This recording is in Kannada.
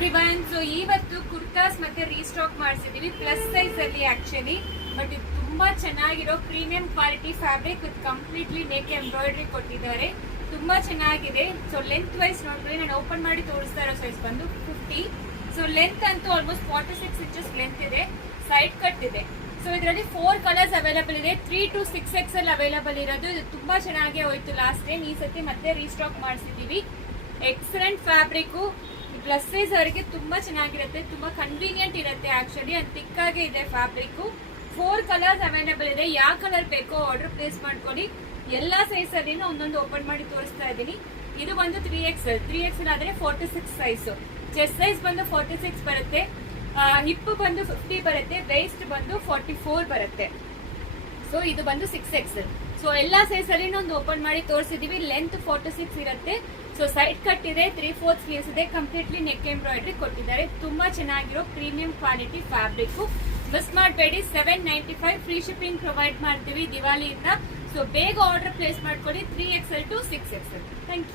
ಎವ್ರಿವನ್. ಸೊ ಇವತ್ತು ಕುರ್ತಾಸ್ ಮತ್ತೆ ರೀಸ್ಟಾಕ್ ಮಾಡಿಸಿದೀವಿ ಪ್ಲಸ್ ಸೈಜ್ ಅಲ್ಲಿ ಆಕ್ಚುಲಿ. ಬಟ್ ಇದು ತುಂಬಾ ಚೆನ್ನಾಗಿರೋ premium quality fabric with completely neck embroidery ಕೊಟ್ಟಿದ್ದಾರೆ. ತುಂಬಾ ಚೆನ್ನಾಗಿದೆ. ಸೊ ಲೆಂತ್ ವೈಸ್ ನೋಡ್ರಿ, ನಾನು ಓಪನ್ ಮಾಡಿ ತೋರಿಸ್ತಾ ಇರೋ ಸೈಜ್ ಬಂದು 50. ಸೊ ಲೆಂತ್ ಅಂತೂ ಆಲ್ಮೋಸ್ಟ್ 46 ಇಂಚಸ್ ಲೆಂತ್ ಇದೆ. ಸೈಡ್ ಕಟ್ ಇದೆ. ಸೊ ಇದರಲ್ಲಿ 4 ಕಲರ್ಸ್ ಅವೈಲಬಲ್ ಇದೆ. 3 to 6XL ಅವೈಲಬಲ್ ಇರೋದು. ಇದು ತುಂಬಾ ಚೆನ್ನಾಗಿ ಹೋಯ್ತು ಲಾಸ್ಟ್ ಟೈಮ್. ಈ ಸತಿ ಮತ್ತೆ ರೀಸ್ಟಾಕ್ ಮಾಡಿಸಿದೀವಿ. Excellent fabric. ಪ್ಲಸ್ ಸೈಜ್ ಅವರಿಗೆ ತುಂಬಾ ಚೆನ್ನಾಗಿರುತ್ತೆ, ತುಂಬಾ ಕನ್ವೀನಿಯಂಟ್ ಇರುತ್ತೆ. ಆಕ್ಚುಲಿ ಅದು ಥಿಕ್ ಆಗಿ ಇದೆ ಫ್ಯಾಬ್ರಿಕ್. 4 ಕಲರ್ಸ್ ಅವೈಲಬಲ್ ಇದೆ. ಯಾವ ಕಲರ್ ಬೇಕೋ ಆರ್ಡರ್ ಪ್ಲೇಸ್ ಮಾಡ್ಕೊಳ್ಳಿ. ಎಲ್ಲಾ ಸೈಜ್ ಅಲ್ಲಿ ಒಂದೊಂದು ಓಪನ್ ಮಾಡಿ ತೋರಿಸ್ತಾ ಇದ್ದೀನಿ. ಇದು ಬಂದು 3XL ಆದ್ರೆ 46 ಸೈಜ್. ಚೆಸ್ಟ್ ಸೈಜ್ ಬಂದು 46 ಬರುತ್ತೆ. ಹಿಪ್ ಬಂದು 50 ಬರುತ್ತೆ. ವೇಸ್ಟ್ ಬಂದು 44 ಬರುತ್ತೆ. ಸೊ ಇದು ಬಂದು 6XL. ಸೊ ಎಲ್ಲಾ ಸೈಜ್ ಅಲ್ಲಿ ಒಂದು ಓಪನ್ ಮಾಡಿ ತೋರಿಸಿದೀವಿ. ಲೆಂತ್ 46 ಇರುತ್ತೆ. ಸೊ ಸೈಡ್ ಕಟ್ ಇದೆ, 3/4 ಸ್ಲೀವ್ಸ್ ಇದೆ. ಕಂಪ್ಲೀಟ್ಲಿ ನೆಕ್ ಎಂಬ್ರಾಯ್ಡ್ರಿ ಕೊಟ್ಟಿದ್ದಾರೆ. ತುಂಬಾ ಚೆನ್ನಾಗಿರೋ ಪ್ರೀಮಿಯಂ ಕ್ವಾಲಿಟಿ ಫ್ಯಾಬ್ರಿಕ್. ಮಿಸ್ ಮಾಡಬೇಡಿ. 795 ಫ್ರೀ ಶಿಪ್ಪಿಂಗ್ ಪ್ರೊವೈಡ್ ಮಾಡ್ತೀವಿ ದಿವಾಲಿಯಿಂದ. ಸೊ ಬೇಗ ಆರ್ಡರ್ ಪ್ಲೇಸ್ ಮಾಡ್ಕೊಳ್ಳಿ. 3XL to 6XL. Thank you.